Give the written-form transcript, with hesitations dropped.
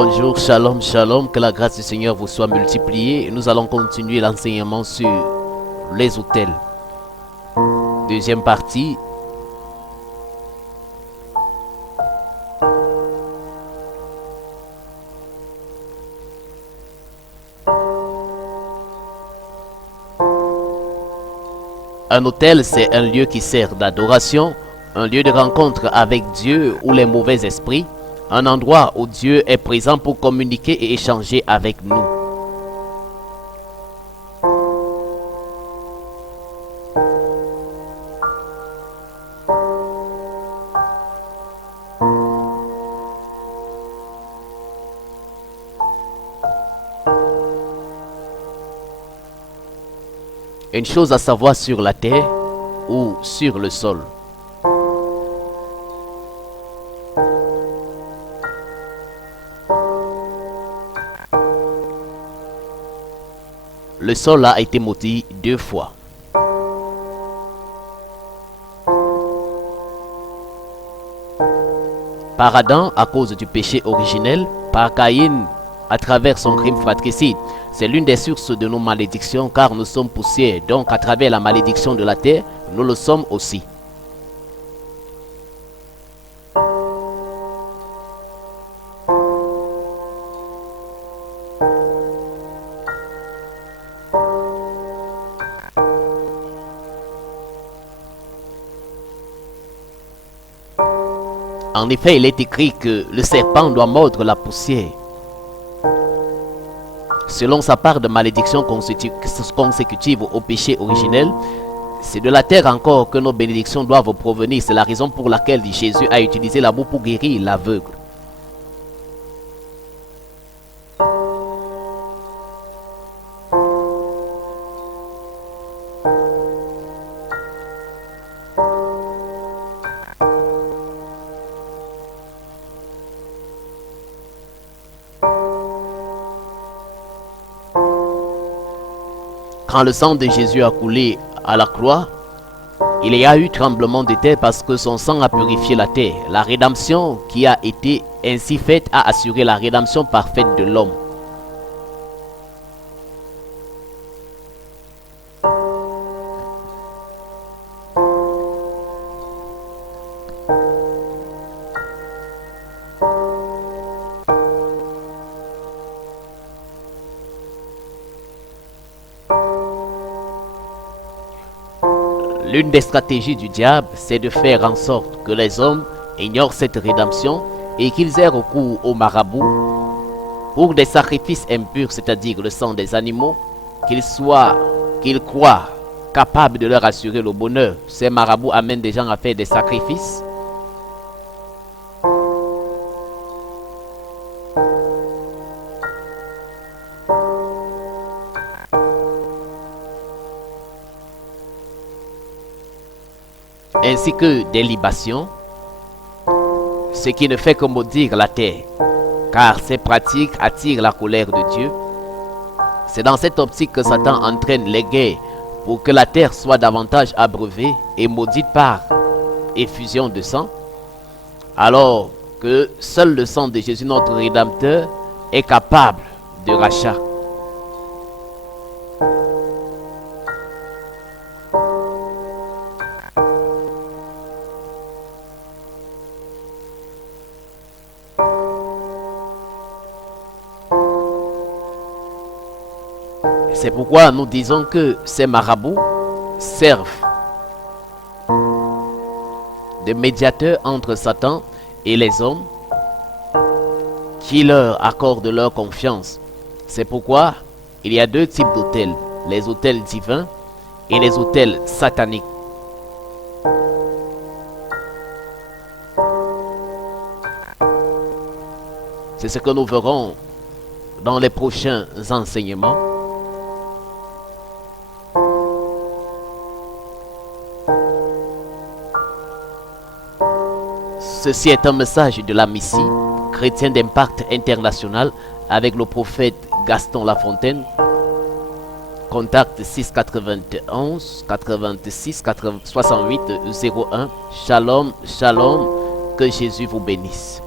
Bonjour, shalom, shalom, que la grâce du Seigneur vous soit multipliée. Nous allons continuer l'enseignement sur les autels. Deuxième partie. Un autel, c'est un lieu qui sert d'adoration, un lieu de rencontre avec Dieu ou les mauvais esprits, un endroit où Dieu est présent pour communiquer et échanger avec nous. Une chose à savoir sur la terre ou sur le sol. Le sol a été maudit 2 fois. Par Adam à cause du péché originel, par Caïn à travers son crime fratricide. C'est l'une des sources de nos malédictions car nous sommes poussière. Donc à travers la malédiction de la terre, nous le sommes aussi. En effet, il est écrit que le serpent doit mordre la poussière. Selon sa part de malédiction consécutive au péché originel, c'est de la terre encore que nos bénédictions doivent provenir. C'est la raison pour laquelle Jésus a utilisé la boue pour guérir l'aveugle. Quand le sang de Jésus a coulé à la croix, il y a eu tremblement de terre parce que son sang a purifié la terre. La rédemption qui a été ainsi faite a assuré la rédemption parfaite de l'homme. L'une des stratégies du diable, c'est de faire en sorte que les hommes ignorent cette rédemption et qu'ils aient recours aux marabouts pour des sacrifices impurs, c'est-à-dire le sang des animaux, qu'ils croient capables de leur assurer le bonheur. Ces marabouts amènent des gens à faire des sacrifices. Ainsi que des libations, ce qui ne fait que maudire la terre, car ces pratiques attirent la colère de Dieu. C'est dans cette optique que Satan entraîne les guerres pour que la terre soit davantage abreuvée et maudite par effusion de sang, alors que seul le sang de Jésus, notre Rédempteur, est capable de rachat. C'est pourquoi nous disons que ces marabouts servent de médiateurs entre Satan et les hommes qui leur accordent leur confiance. C'est pourquoi il y a 2 types d'autels, les autels divins et les autels sataniques. C'est ce que nous verrons dans les prochains enseignements. Ceci est un message de la Messie, chrétien d'impact international, avec le prophète Gaston Lafontaine. Contact 691 86 68 01. Shalom, shalom, que Jésus vous bénisse.